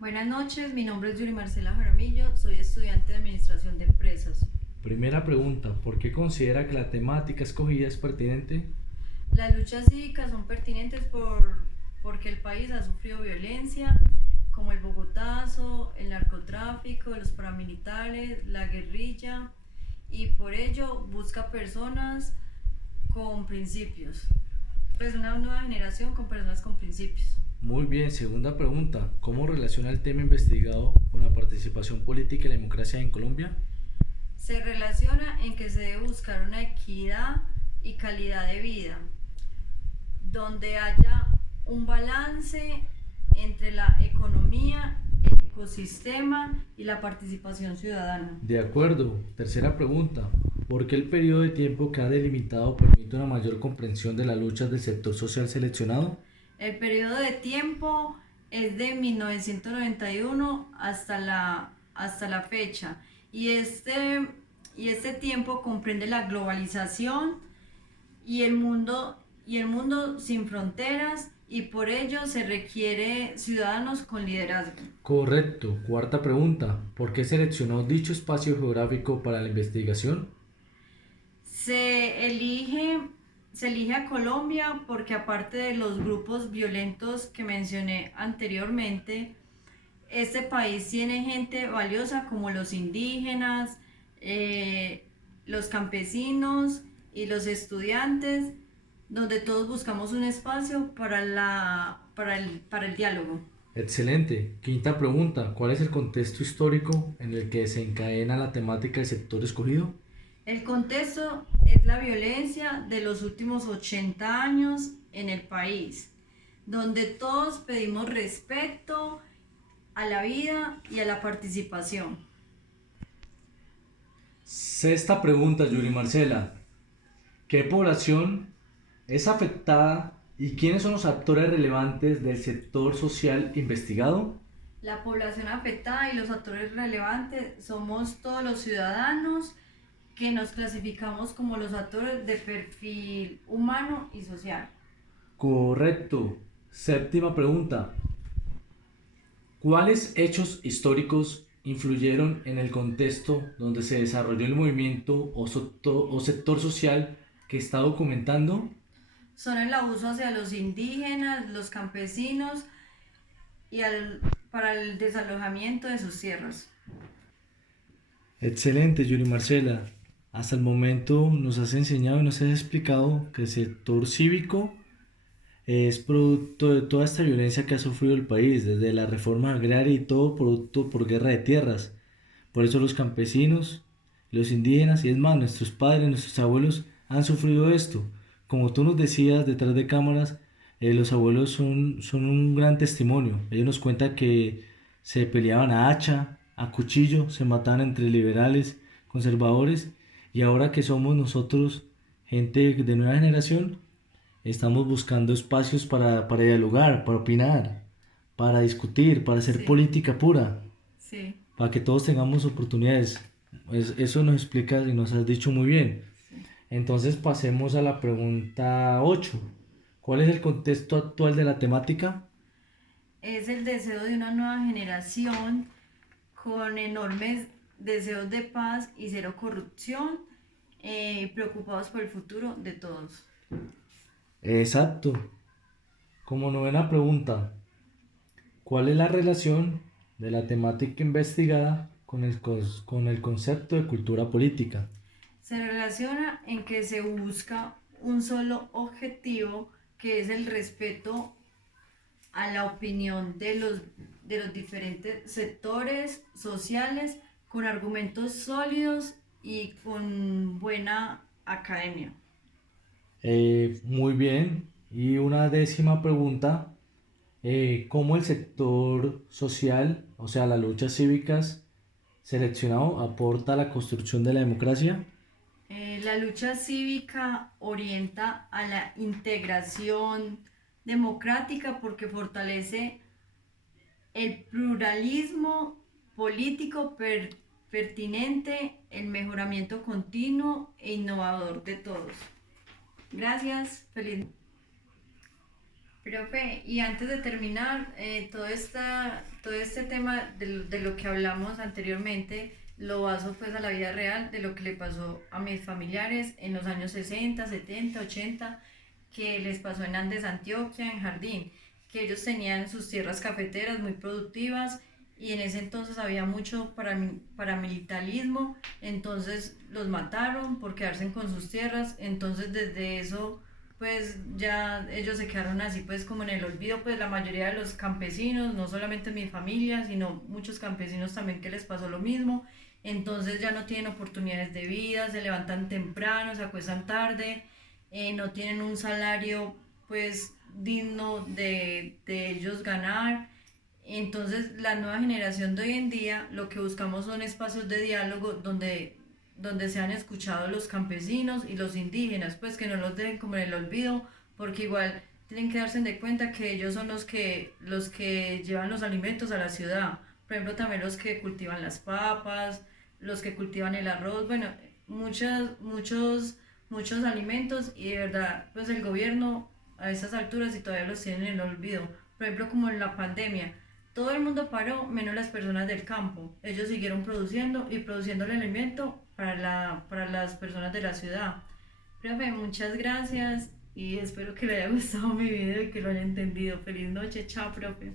Buenas noches, mi nombre es Yuri Marcela Jaramillo, soy estudiante de Administración de Empresas. Primera pregunta, ¿por qué considera que la temática escogida es pertinente? Las luchas cívicas son pertinentes porque el país ha sufrido violencia, como el Bogotazo, el narcotráfico, los paramilitares, la guerrilla, y por ello busca personas con principios, pues una nueva generación con personas con principios. Muy bien, segunda pregunta, ¿cómo relaciona el tema investigado con la participación política y la democracia en Colombia? Se relaciona en que se debe buscar una equidad y calidad de vida, donde haya un balance entre la economía, el ecosistema y la participación ciudadana. De acuerdo, tercera pregunta, ¿por qué el periodo de tiempo que ha delimitado permite una mayor comprensión de las luchas del sector social seleccionado? El periodo de tiempo es de 1991 hasta la fecha y este tiempo comprende la globalización y el mundo sin fronteras, y por ello se requiere ciudadanos con liderazgo. Correcto, cuarta pregunta, ¿por qué seleccionó dicho espacio geográfico para la investigación? Se elige, se elige a Colombia porque aparte de los grupos violentos que mencioné anteriormente, este país tiene gente valiosa como los indígenas, eh, los campesinos y los estudiantes, donde todos buscamos un espacio para el diálogo. Excelente. Quinta pregunta. ¿Cuál es el contexto histórico en el que se encadena la temática del sector escogido? El contexto es la violencia de los últimos 80 años en el país, donde todos pedimos respeto a la vida y a la participación. Sexta pregunta, Yuri Marcela. ¿Qué población es afectada y quiénes son los actores relevantes del sector social investigado? La población afectada y los actores relevantes somos todos los ciudadanos que nos clasificamos como los actores de perfil humano y social. Correcto. Séptima pregunta. ¿Cuáles hechos históricos influyeron en el contexto donde se desarrolló el movimiento o sector social que está documentando? Son el abuso hacia los indígenas, los campesinos y para el desalojamiento de sus tierras. Excelente, Yuri Marcela. Hasta el momento nos has enseñado y nos has explicado que el sector cívico es producto de toda esta violencia que ha sufrido el país, desde la reforma agraria y todo producto por guerra de tierras. Por eso los campesinos, los indígenas y es más, nuestros padres, nuestros abuelos han sufrido esto. Como tú nos decías detrás de cámaras, los abuelos son un gran testimonio. Ellos nos cuentan que se peleaban a hacha, a cuchillo, se mataban entre liberales, conservadores, y ahora que somos nosotros, gente de nueva generación, estamos buscando espacios para dialogar, para opinar, para discutir, para hacer Sí, política pura, sí, para que todos tengamos oportunidades. Eso nos explicas y nos has dicho muy bien. sí. Entonces pasemos a la pregunta 8. ¿Cuál es el contexto actual de la temática? Es el deseo de una nueva generación con enormes deseos de paz y cero corrupción, preocupados por el futuro de todos. Exacto. Como novena pregunta, ¿cuál es la relación de la temática investigada con el concepto de cultura política? Se relaciona en que se busca un solo objetivo, que es el respeto a la opinión de los diferentes sectores sociales, con argumentos sólidos y con buena academia. Muy bien. Y una décima pregunta, ¿cómo el sector social, o sea, las luchas cívicas seleccionado, aporta a la construcción de la democracia? La lucha cívica orienta a la integración democrática porque fortalece el pluralismo político pertinente, el mejoramiento continuo e innovador de todos. Gracias, Profe, y antes de terminar, todo este tema de lo que hablamos anteriormente, lo baso pues a la vida real de lo que le pasó a mis familiares en los años 60, 70, 80, que les pasó en Andes, Antioquia, en Jardín, que ellos tenían sus tierras cafeteras muy productivas y en ese entonces había mucho paramilitarismo, entonces los mataron por quedarse con sus tierras, entonces desde eso pues ya ellos se quedaron así pues como en el olvido, pues la mayoría de los campesinos, no solamente mi familia, sino muchos campesinos también que les pasó lo mismo, entonces ya no tienen oportunidades de vida, se levantan temprano, se acuestan tarde, no tienen un salario pues digno de ellos ganar. Entonces la nueva generación de hoy en día lo que buscamos son espacios de diálogo donde sean escuchados los campesinos y los indígenas, pues que no los dejen como en el olvido, porque igual tienen que darse de cuenta que ellos son los que llevan los alimentos a la ciudad. Por ejemplo, también los que cultivan las papas, los que cultivan el arroz, bueno, muchos alimentos y de verdad, pues el gobierno a estas alturas y todavía los tienen en el olvido. Por ejemplo, como en la pandemia, todo el mundo paró, menos las personas del campo. Ellos siguieron produciendo y produciendo el alimento para las personas de la ciudad. Profe, muchas gracias y espero que le haya gustado mi video y que lo haya entendido. Feliz noche, chao, profe.